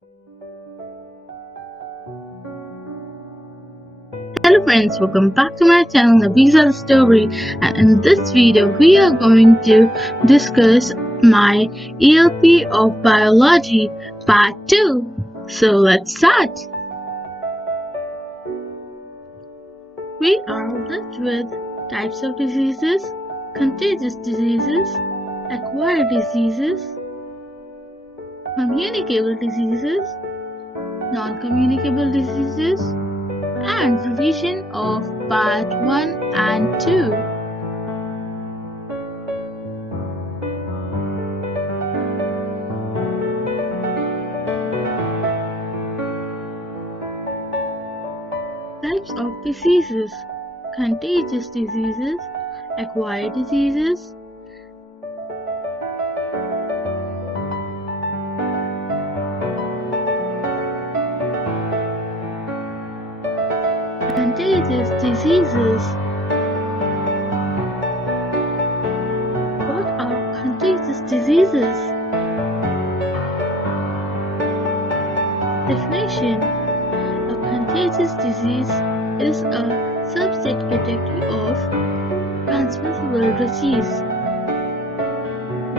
Hello friends, welcome back to my channel The Visa Story, and in this video we are going to discuss my ELP of Biology part 2. So let's start. We are left with types of diseases, contagious diseases, acquired diseases, communicable diseases, non-communicable diseases, and revision of part 1 and 2. Types of diseases: contagious diseases, acquired diseases, contagious diseases. What are contagious diseases? Definition: a contagious disease is a subset category of transmissible disease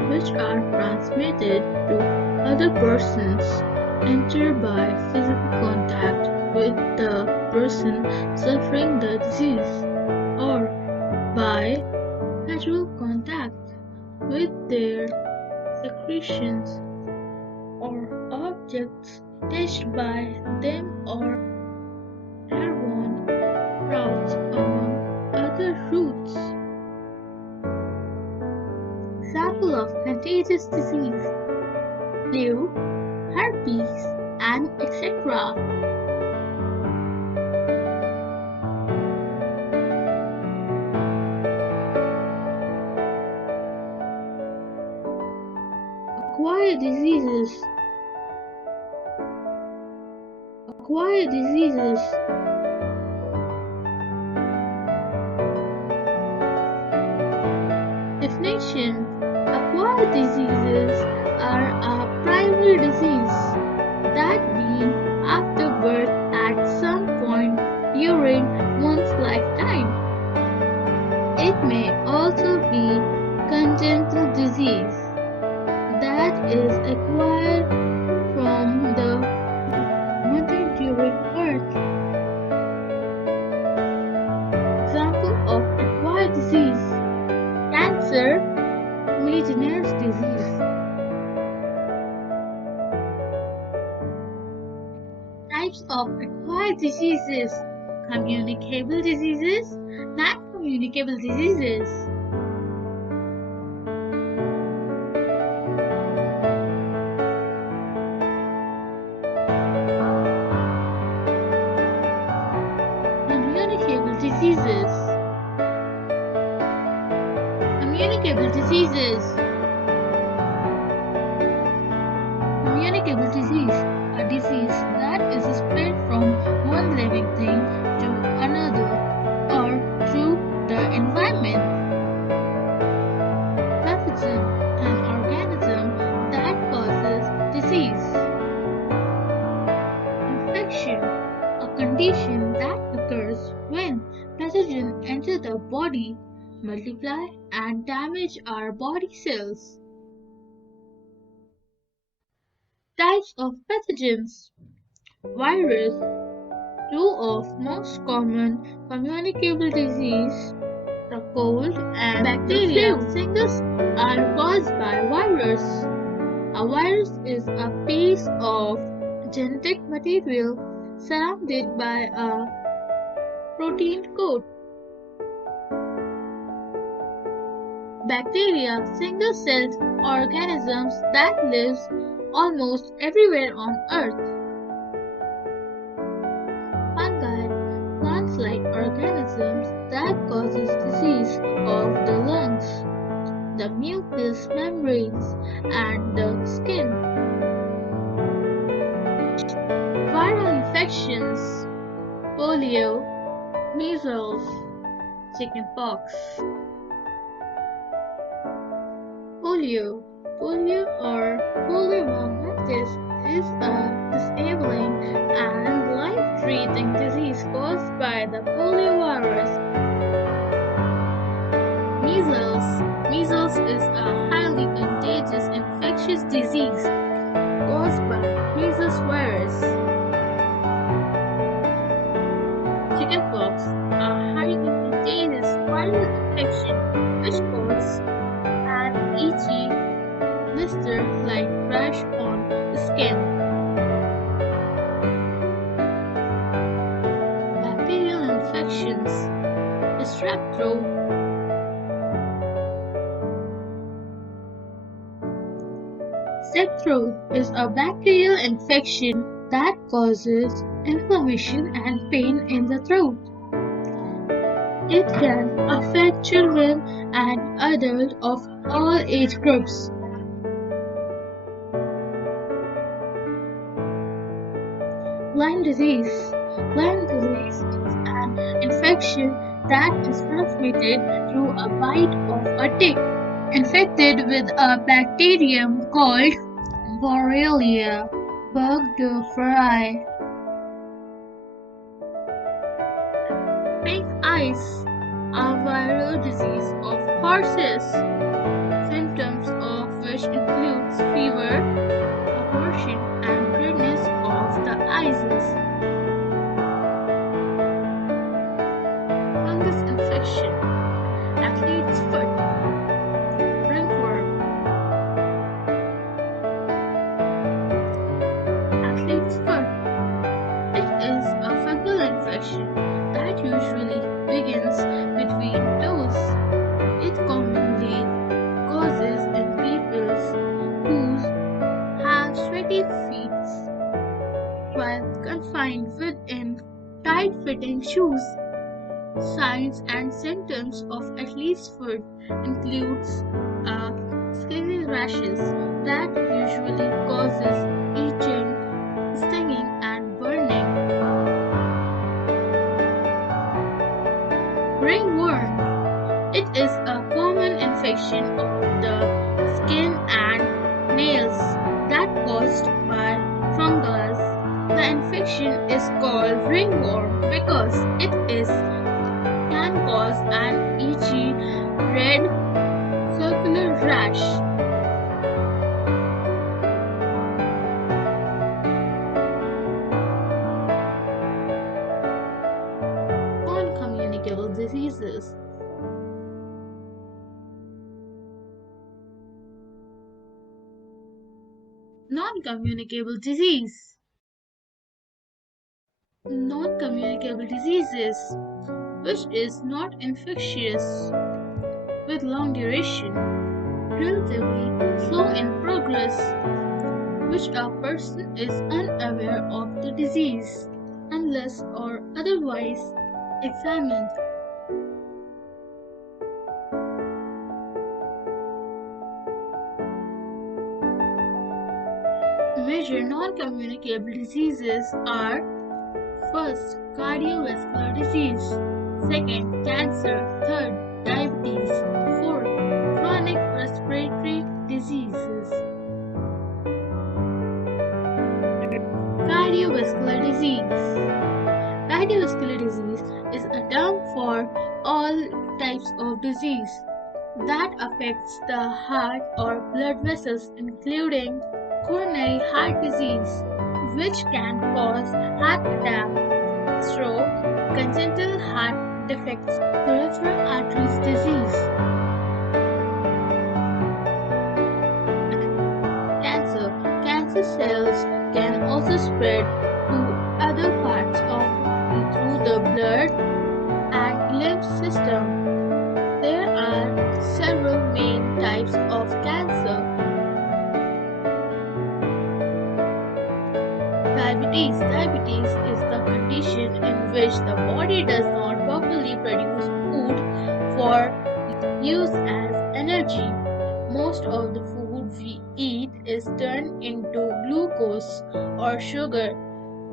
which are transmitted to other persons either by physical contact with the person suffering the disease or by casual contact with their secretions or objects touched by them or airborne routes among other routes. Example of contagious disease: flu, herpes, and etc. Acquired diseases. Acquired diseases. Definition: acquired diseases are a primary disease that begin after birth at some point during one's lifetime. It may also be congenital disease that is acquired from the mother during birth. Example of acquired disease: cancer, Measles disease. Types of acquired diseases: communicable diseases, non-communicable diseases. Communicable diseases. Communicable diseases. Communicable disease: a disease that is spread from one living thing to another or through the environment. Pathogen: an organism that causes disease. Infection: a condition that occurs when pathogens enter the body, multiply, and damage our body cells. Types of pathogens: virus, two of most common communicable disease, the cold and bacteria. Shingles are caused by virus. A virus is a piece of genetic material surrounded by a protein coat. Bacteria, single-celled organisms that live almost everywhere on Earth. Fungi, plant-like organisms that causes disease of the lungs, the mucous membranes, and the skin. Viral infections: polio, measles, chickenpox. Polio or poliomyelitis is a virus. Chickenpox, a highly contagious viral infection which causes an itchy blister-like rash on the skin. Bacterial infections, strep throat. Strep throat is a bacterial infection that causes inflammation and pain in the throat. It can affect children and adults of all age groups. Lyme disease. Lyme disease is an infection that is transmitted through a bite of a tick infected with a bacterium called Borrelia burgdorferi. Pink eyes, a viral disease of horses, symptoms of which includes fever, abortion, and redness of the eyes. Fungus infection, athlete's foot, ringworm. Athlete's foot. It is a fungal infection that usually begins between toes. It commonly causes in people who have sweaty feet while confined within tight-fitting shoes. Signs and symptoms of athlete's foot includes skin rashes that usually causes itching, stinging, and burning. Ringworm. It is a common infection of the skin and nails that caused by fungus. The infection is called ringworm because it can cause an itchy red circular rash. Non-communicable diseases. Non-communicable disease. Non-communicable diseases, which is not infectious, with long duration, relatively slow in progress, which a person is unaware of the disease unless or otherwise examined. Major non-communicable diseases are: first, cardiovascular disease; second, cancer; third, diabetes; fourth, chronic respiratory diseases. Cardiovascular disease. Cardiovascular disease is a term for all types of disease that affects the heart or blood vessels, including coronary heart disease, which can cause heart attack, stroke, congenital heart defects, peripheral arteries disease. Cancer. Cancer cells can also spread to other parts of the body through the blood and lymph system. There are several main types of cancer. Diabetes. Diabetes is the condition in which the body does not properly produce food for use as energy. Most of the food we eat is turned into glucose or sugar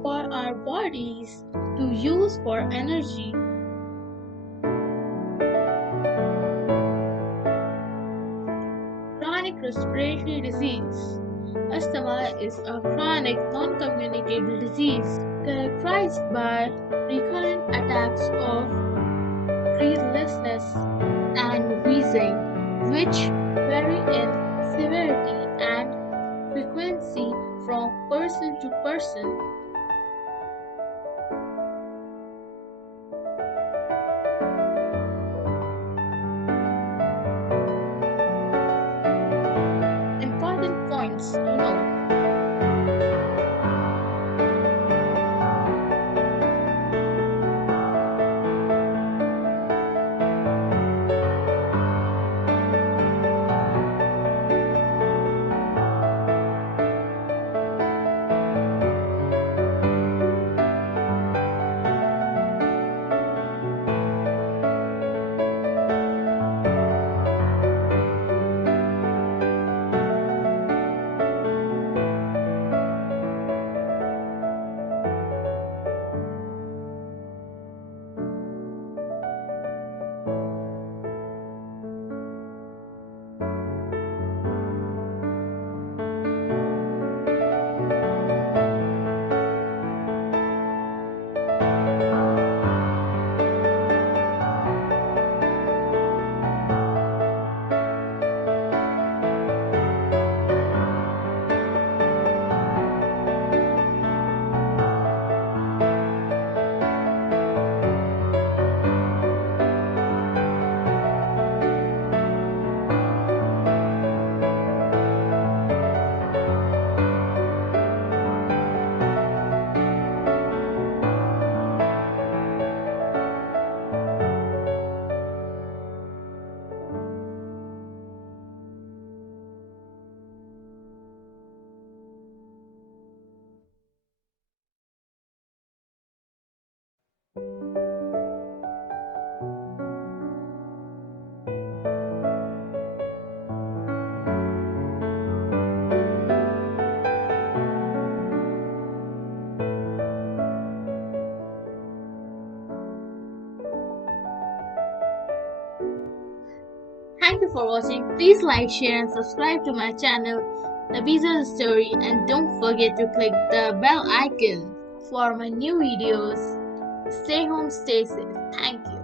for our bodies to use for energy. Chronic respiratory disease. Asthma is a chronic non-communicable disease characterized by recurrent attacks of breathlessness and wheezing, which vary in severity and frequency from person to person. Important points to know. Thank you for watching. Please like, share and subscribe to my channel, The Bizarre Story, and don't forget to click the bell icon for my new videos. Stay home, stay safe. Thank you.